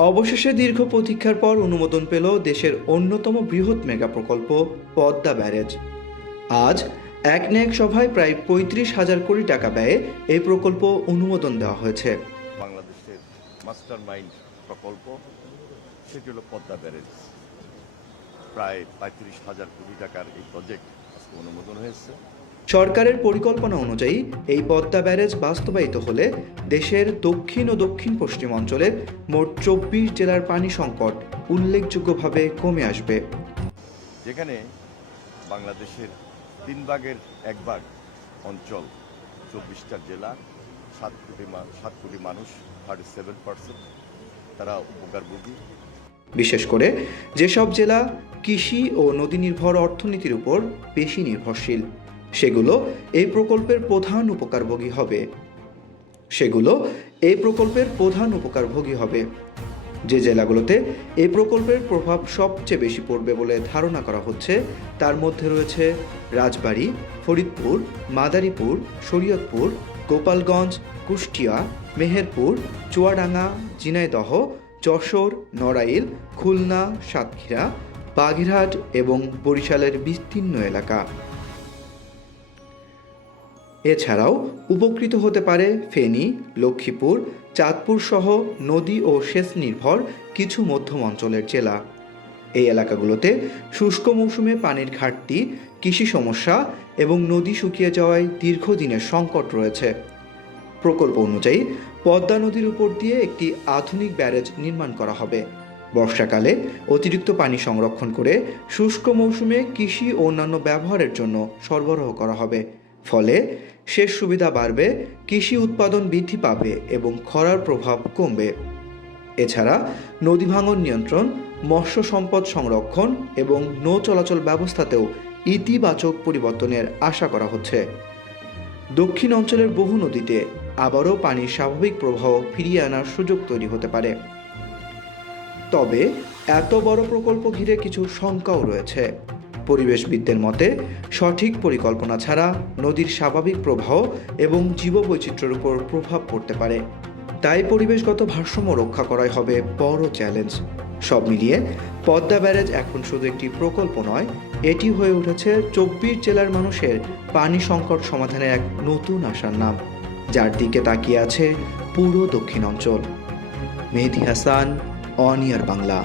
অবশেষে দীর্ঘ প্রতীক্ষার পর অনুমোদন পেল দেশের অন্যতম বৃহৎ মেগা প্রকল্প পদ্মা ব্যারেজ। আজ এক ন্যাক সভায় প্রায় ৩৫,০০০ কোটি টাকা ব্যয়ে এই প্রকল্প অনুমোদন দেওয়া হয়েছে। বাংলাদেশের মাস্টার মাইন্ড প্রকল্প সেটি হলো পদ্মা ব্যারেজ। প্রায় ৩৫,০০০ কোটি টাকার এই প্রজেক্ট আজকে অনুমোদন হয়েছে। সরকারের পরিকল্পনা অনুযায়ী এই পদ্মা ব্যারেজ বাস্তবায়িত হলে দেশের দক্ষিণ ও দক্ষিণ পশ্চিম অঞ্চলের মোট ২৪ জেলার পানি সংকট উল্লেখযোগ্যভাবে কমে আসবে। যেখানে বাংলাদেশের ৩ ভাগের ১ ভাগ অঞ্চল, ২৪টা জেলা, ৭ কোটি মানুষ, 37% তারা উপকারভোগী। বিশেষ করে যেসব জেলা কৃষি ও নদী নির্ভর অর্থনীতির উপর বেশি নির্ভরশীল সেগুলো এই প্রকল্পের প্রধান উপকারভোগী হবে। যে জেলাগুলোতে এই প্রকল্পের প্রভাব সবচেয়ে বেশি পড়বে বলে ধারণা করা হচ্ছে তার মধ্যে রয়েছে রাজবাড়ী, ফরিদপুর, মাদারীপুর, শরীয়তপুর, গোপালগঞ্জ, কুষ্টিয়া, মেহেরপুর, চুয়াডাঙ্গা, ঝিনাইদহ, যশোর, নড়াইল, খুলনা, সাতক্ষীরা, বাগেরহাট এবং বরিশালের বিস্তীর্ণ এলাকা। এছাড়াও উপকৃত হতে পারে ফেনী, লক্ষ্মীপুর, চাঁদপুর সহ নদী ও সেচ নির্ভর কিছু মধ্যম অঞ্চলের জেলা। এই এলাকাগুলোতে শুষ্ক মৌসুমে পানির ঘাটতি, কৃষি সমস্যা এবং নদী শুকিয়ে যাওয়ায় দীর্ঘদিনের সংকট রয়েছে। প্রকল্প অনুযায়ী পদ্মা নদীর উপর দিয়ে একটি আধুনিক ব্যারেজ নির্মাণ করা হবে। বর্ষাকালে অতিরিক্ত পানি সংরক্ষণ করে শুষ্ক মৌসুমে কৃষি ও অন্যান্য ব্যবহারের জন্য সরবরাহ করা হবে। ফলে সেচ সুবিধা বাড়বে, কৃষি উৎপাদন বৃদ্ধি পাবে এবং খরার প্রভাব কমবে। এছাড়া নদী ভাঙন নিয়ন্ত্রণ, মৎস্য সম্পদ সংরক্ষণ এবং নৌ চলাচল ব্যবস্থাতেও ইতিবাচক পরিবর্তনের আশা করা হচ্ছে। দক্ষিণ অঞ্চলের বহু নদীতে আবারও পানির স্বাভাবিক প্রবাহ ফিরিয়ে আনার সুযোগ তৈরি হতে পারে। তবে এত বড় প্রকল্প ঘিরে কিছু শঙ্কাও রয়েছে। পরিবেশবিদদের মতে সঠিক পরিকল্পনা ছাড়া নদীর স্বাভাবিক প্রবাহ এবং জীববৈচিত্র্যের উপর প্রভাব পড়তে পারে। তাই পরিবেশগত ভারসাম্য রক্ষা করাই হবে বড় চ্যালেঞ্জ। সব মিলিয়ে পদ্মা ব্যারেজ এখন শুধু একটি প্রকল্প নয়, এটি হয়ে উঠেছে ২৪ জেলার মানুষের পানি সংকট সমাধানের এক নতুন আশার নাম, যার দিকে তাকিয়ে আছে পুরো দক্ষিণ অঞ্চল। মেহেদী হাসান, অন এয়ার বাংলা।